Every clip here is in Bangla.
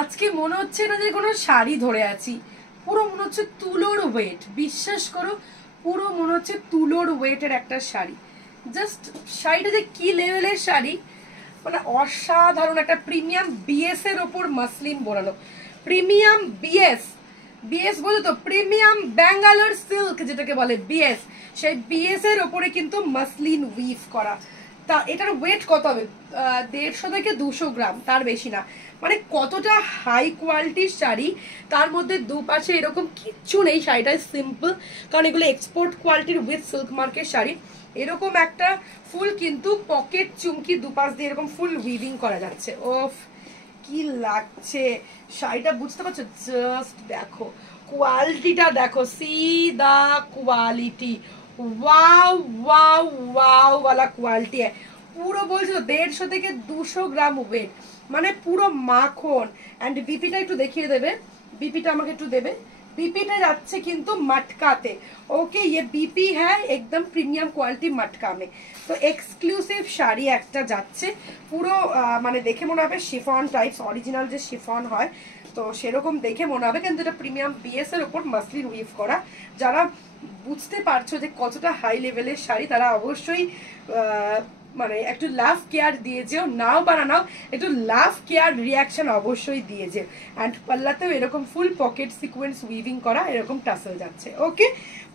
আজকে মনে হচ্ছে না যে কোনো শাড়ি ধরে আছি, পুরো মনে হচ্ছে তুলোর ওয়েট, বিশ্বাস করো পুরো মনে হচ্ছে তুলোর ওয়েটের একটা শাড়ি। জাস্ট শাড়িটা যে কি লেভেলের শাড়ি, মানে অসাধারণ একটা প্রিমিয়াম বিএস এর ওপর মাসলিন বোনানো, প্রিমিয়াম বিএস, বিএস বোঝো তো, প্রিমিয়াম ব্যাঙ্গালোর সিল্ক যেটাকে বলে বিএস, সেই বিএস এর ওপরে কিন্তু মাসলিন উইভ করা। তা এটার ওয়েট কত হবে? 150 থেকে 200 গ্রাম, তার বেশি না। মানে কতটা হাই কোয়ালিটির শাড়ি, তার মধ্যে দুপাশে এরকম কিচ্ছু নেই, শাড়িটা সিম্পল, কারণ এগুলো এক্সপোর্ট কোয়ালিটির উইথ সিল্ক মার্কের শাড়ি। এরকম একটা ফুল কিন্তু পকেট চুমকি দুপাশ দিয়ে এরকম ফুল উইভিং করা যাচ্ছে। ওফ কি লাগছে শাড়িটা, বুঝতে পারছো? জাস্ট দেখো কোয়ালিটিটা, দেখো সি দা কোয়ালিটি, ওয়াও ওয়াও ওয়াও वाला কোয়ালিটি। পুরো বলছো 150 থেকে 200 গ্রাম ওয়েট, মানে পুরো মাখন। এন্ড বিপিটা একটু দেখিয়ে দেবে, বিপিটা আমাকে একটু দেবে। बीपीটা যাচ্ছে কিন্তু মটকাতে। ওকে, ये बीपी है एकदम प्रीमियम क्वालिटी मटका में। तो एक्सक्लूसिव শাড়ি একটা যাচ্ছে, পুরো মানে দেখে মনে হবে শিফন টাইপস, অরিজিনাল যে শিফন হয় তো সেরকম দেখে মনে হবে, কিন্তু এটা প্রিমিয়াম বিএস এর উপর মাসলিন উইভ করা। যারা বুঝতে পারছো যে কতটা হাই লেভেলের শাড়ি, তারা অবশ্যই মানে একটু লাভ কেয়ার দিয়ে যেও, নাও বা না নাও একটু লাভ কেয়ার রিয়াকশন অবশ্যই দিয়ে যেও। অ্যান্ড পাল্লাতেও এরকম ফুল পকেট সিকোয়েন্স উইভিং করা এরকম টাসেল যাচ্ছে। ওকে,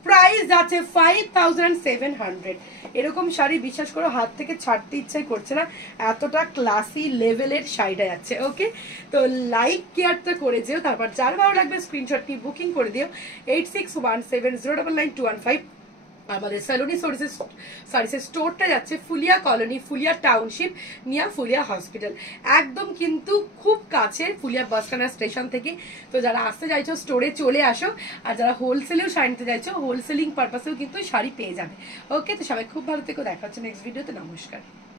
প্রাইস যাচ্ছে 5700। এরকম শাড়ি বিশ্বাস করো হাত থেকে ছাড়তে ইচ্ছাই করছে না, এতটা ক্লাসি লেভেলের শাড়িটা যাচ্ছে। ওকে, তো লাইক কেয়ারটা করে যেও, তারপর যার ভালো লাগবে স্ক্রিনশট নিয়ে বুকিং করে দিও 8617099215। আমাদের সলোনি সার্ভিসের স্টোরটা যাচ্ছে ফুলিয়া কলোনি, ফুলিয়া টাউনশিপ, নিয়া ফুলিয়া হসপিটাল, একদম কিন্তু খুব কাছে ফুলিয়া বাস স্ট্যান্ড স্টেশন থেকে। তো যারা আসতে চাইছো স্টোরে চলে আসো, আর যারা হোলসেলেও শাড়ি নিতে চাইছো হোলসেলিং পারপাসেও কিন্তু শাড়ি পেয়ে যাবে। ওকে, তো সবাই খুব ভালো থেকো, দেখা হচ্ছে নেক্সট ভিডিওতে। নমস্কার।